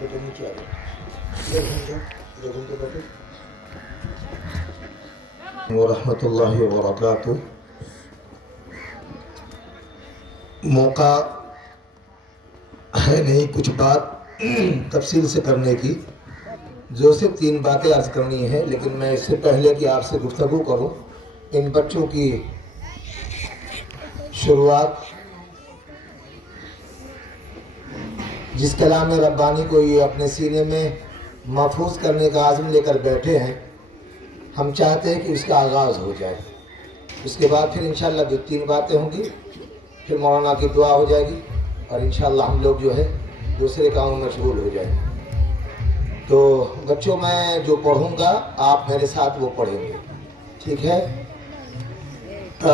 بیٹے نیچے آ جاؤ ورحمۃ اللہ وبرکاتہ۔ موقع ہے نہیں کچھ بات تفصیل سے کرنے کی، جو صرف 3 باتیں عرض کرنی ہے، لیکن میں اس سے پہلے کہ آپ سے گفتگو کروں، ان بچوں کی شروعات جس کلام ربانی کو یہ اپنے سینے میں محفوظ کرنے کا عزم لے کر بیٹھے ہیں، ہم چاہتے ہیں کہ اس کا آغاز ہو جائے۔ اس کے بعد پھر انشاءاللہ 2-3 باتیں ہوں گی، پھر مولانا کی دعا ہو جائے گی، اور انشاءاللہ ہم لوگ جو ہے دوسرے کاموں میں مشغول ہو جائیں گے۔ تو بچوں میں جو پڑھوں گا آپ میرے ساتھ وہ پڑھیں گے، ٹھیک ہے؟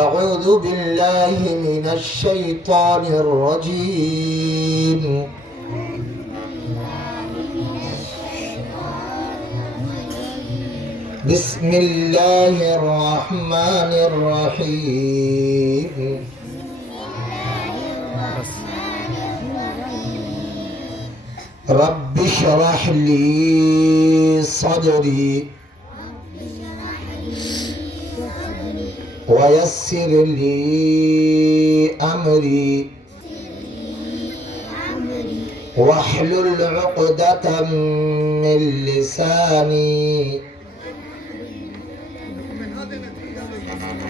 اعوذ باللہ من الشیطان الرجیم، بسم اللہ الرحمن الرحیم، رب اشرح لی صدری ویسر لی امری واحلل عقدۃ من لسانی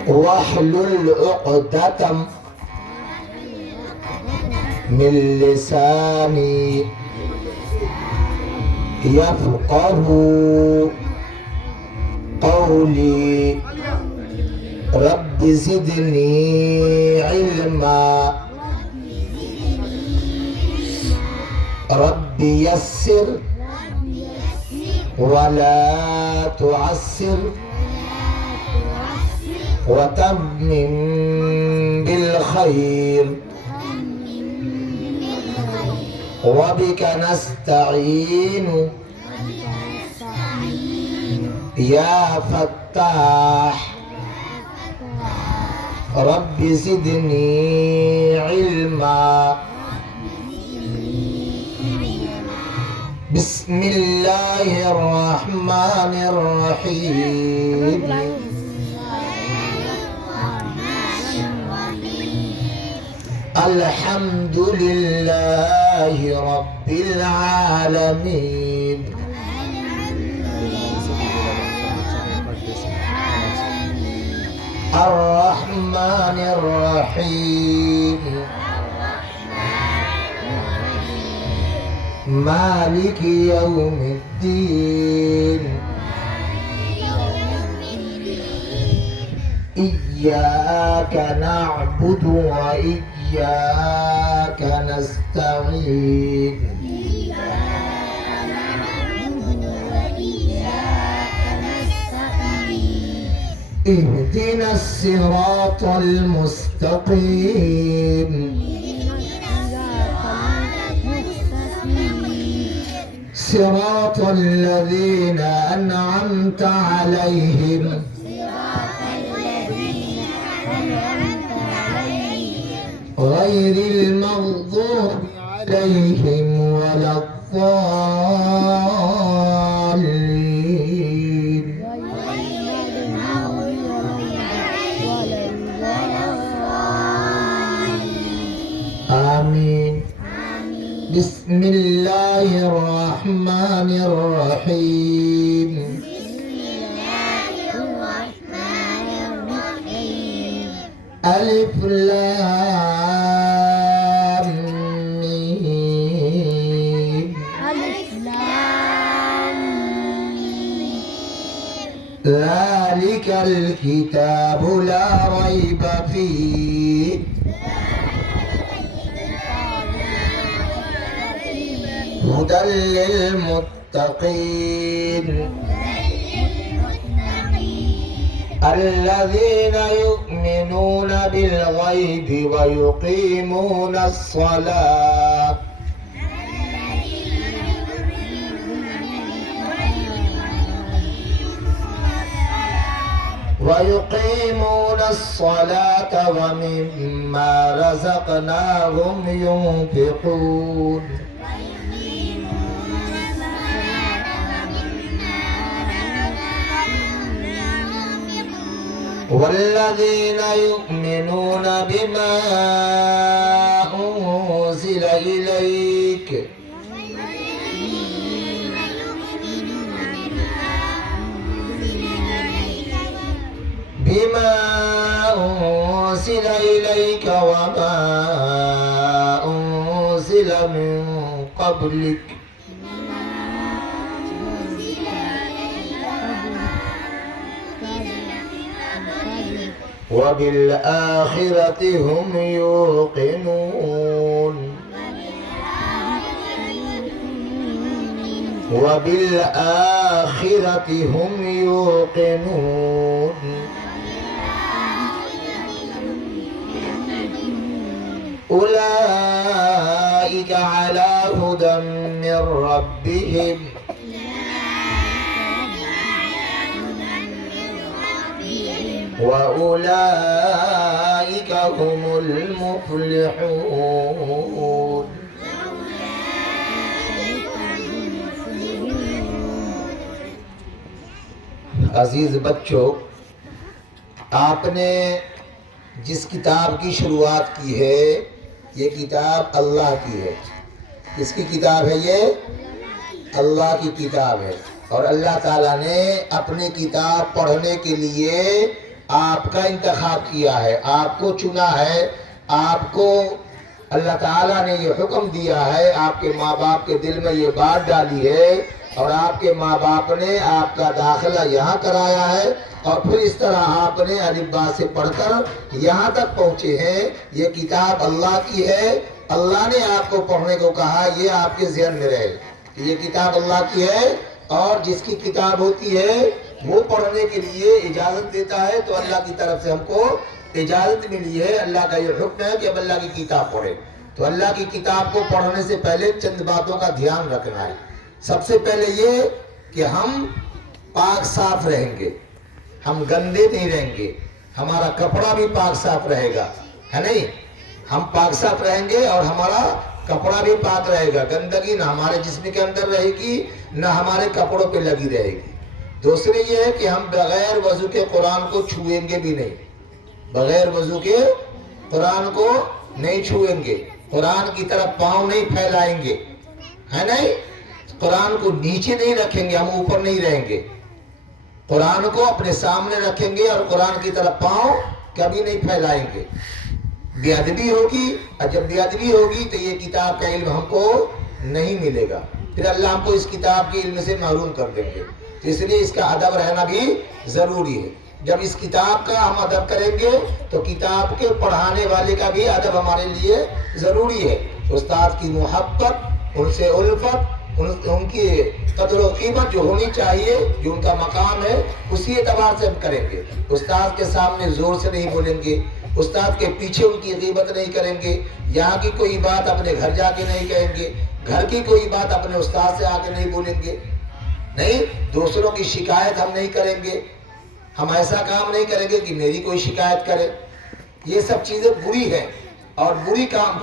واحلل عقدۃ من لسانی یفقہوا قولی، رب زدنی علما، رب یسر ولا تعسر وتمم بالخیر وبک نستعین یا فتاح، رب زدنی علما۔ بسم اللہ الرحمن الرحیم، الحمد للہ رب العالمین، الرحمن الرحیم، مالک یوم الدین، ایاک نعبد و ایاک نستعین، اهدنا الصراط المستقيم، صراط الذين أنعمت عليهم غير المغضوب عليهم ولا الضالين، آمين۔ بسم اللہ الرحمن الرحیم، الف لام میم، ذلك الكتاب لا ريب فيه هدى للمتقين الذين يؤمنون بالغيب ويقيمون الصلاة ومما رزقناهم ينفقون والذین یؤمنون بما انزل الیک بما انزل الیک وما انزل من قبلک وبالآخرة هم يوقنون وبالآخرة هم يوقنون أولئك على هدى من ربهم وأولئك هم المفلحون. عزیز بچوں، آپ نے جس کتاب کی شروعات کی ہے یہ کتاب اللہ کی ہے. کس کی کتاب ہے؟ یہ اللہ کی کتاب ہے. اور اللہ تعالیٰ نے اپنی کتاب پڑھنے کے لیے آپ کا انتخاب کیا ہے، آپ کو چنا ہے. آپ کو اللہ تعالیٰ نے یہ حکم دیا ہے، آپ کے ماں باپ کے دل میں یہ بات ڈالی ہے اور آپ کے ماں باپ نے آپ کا داخلہ یہاں کرایا ہے اور پھر اس طرح آپ نے الف با سے پڑھ کر یہاں تک پہنچے ہیں. یہ کتاب اللہ کی ہے. اللہ نے آپ کو پڑھنے کو کہا، یہ آپ کے ذہن میں رہے کہ یہ کتاب اللہ کی ہے. اور جس کی کتاب ہوتی ہے وہ پڑھنے کے لیے اجازت دیتا ہے، تو اللہ کی طرف سے ہم کو اجازت ملی ہے. اللہ کا یہ حکم ہے کہ اب اللہ کی کتاب پڑھے. تو اللہ کی کتاب کو پڑھنے سے پہلے چند باتوں کا دھیان رکھنا ہے. سب سے پہلے یہ کہ ہم پاک صاف رہیں گے، ہم گندے نہیں رہیں گے، ہمارا کپڑا بھی پاک صاف رہے گا، ہے نہیں؟ ہم پاک صاف رہیں گے اور ہمارا کپڑا بھی پاک رہے گا. گندگی نہ ہمارے جسم کے اندر رہے گی نہ ہمارے کپڑوں پہ لگی رہے گی. دوسرے یہ ہے کہ ہم بغیر وضو کے قرآن کو چھوئیں گے بھی نہیں. بغیر وضو کے قرآن کو نہیں چھوئیں گے، قرآن کی طرف پاؤں نہیں پھیلائیں گے، ہے نہیں؟ قرآن کو نیچے نہیں رکھیں گے، ہم اوپر نہیں رہیں گے. قرآن کو اپنے سامنے رکھیں گے اور قرآن کی طرف پاؤں کبھی نہیں پھیلائیں گے. بے ادبی ہوگی، اور جب بے ادبی ہوگی تو یہ کتاب کا علم ہم کو نہیں ملے گا. پھر اللہ ہم کو اس کتاب کے علم سے محروم کر دیں گے. اس لیے اس کا ادب رہنا بھی ضروری ہے. جب اس کتاب کا ہم ادب کریں گے تو کتاب کے پڑھانے والے کا بھی ادب ہمارے لیے ضروری ہے. استاد کی محبت، ان سے الفت، ان کی قدر و قیمت جو ہونی چاہیے، جو ان کا مقام ہے، اسی اعتبار سے ہم کریں گے. استاد کے سامنے زور سے نہیں بولیں گے، استاد کے پیچھے ان کی غیبت نہیں کریں گے، یہاں کی کوئی بات اپنے گھر جا کے نہیں کہیں گے، گھر کی کوئی بات اپنے استاد سے آ کے نہیں بولیں گے، نہیں، دوسروں کی شکایت ہم نہیں کریں گے. ہم ایسا کام نہیں کریں گے کہ میری کوئی شکایت کرے. یہ سب چیزیں بری ہیں اور برے کام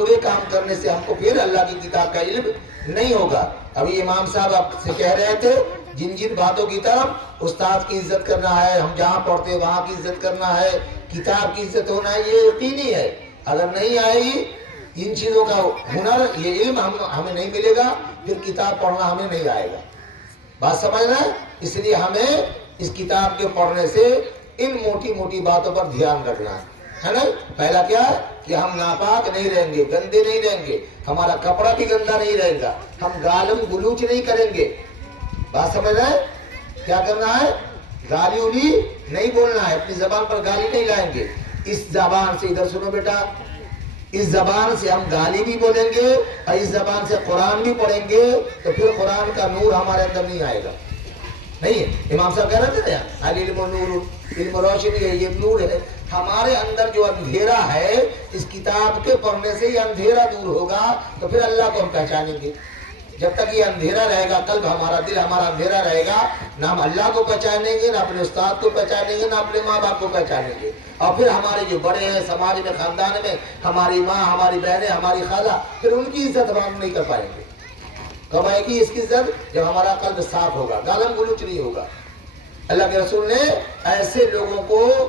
کرنے سے ہم کو پھر اللہ کی کتاب کا علم نہیں ہوگا. ابھی امام صاحب آپ سے کہہ رہے تھے جن باتوں کی طرف استاد کی عزت کرنا ہے، ہم جہاں پڑھتے ہیں وہاں کی عزت کرنا ہے، کتاب کی عزت ہونا ہے، یہ یقینی ہے. اگر نہیں آئے گی ان چیزوں کا ہنر، یہ علم ہمیں نہیں ملے گا، پھر کتاب پڑھنا ہمیں نہیں آئے گا. بات سمجھ رہے ہیں؟ اس لیے ہمیں اس کتاب کے پڑھنے سے ان موٹی موٹی باتوں پر دھیان رکھنا ہے نا. پہلا کیا ہے کہ ہم ناپاک نہیں رہیں گے، گندے نہیں رہیں گے، ہمارا کپڑا بھی گندا نہیں رہے گا، ہم گالم گلوچ نہیں کریں گے. بات سمجھ رہے ہیں؟ کیا کرنا ہے؟ گالی الی نہیں بولنا ہے، اپنی زبان پر گالی نہیں لائیں گے. اس زبان سے، ادھر سنو بیٹا، اس زبان سے ہم گالی بھی بولیں گے اور اس زبان سے قرآن بھی پڑھیں گے تو پھر قرآن کا نور ہمارے اندر نہیں آئے گا. نہیں، امام صاحب کہہ رہے تھے نا، العلم نور، علم روشنی ہے، یہ نور ہے. ہمارے اندر جو اندھیرا ہے اس کتاب کے پڑھنے سے یہ اندھیرا دور ہوگا تو پھر اللہ کو ہم پہچانیں گے. جب تک یہ اندھیرا رہے گا، قلب ہمارا، دل ہمارا اندھیرا رہے گا، نہ ہم اللہ کو پہچانیں گے، نہ اپنے استاد کو پہچانیں گے، نہ اپنے ماں باپ کو پہچانیں گے. اور پھر ہمارے جو بڑے ہیں سماج میں، خاندان میں، ہماری ماں، ہماری بہنیں، ہماری خالہ، پھر ان کی عزت ہم نہیں کر پائیں گے. کب آئے گی اس کی عزت؟ جب ہمارا قلب صاف ہوگا، گالم گلوچ نہیں ہوگا. اللہ کے رسول نے ایسے لوگوں کو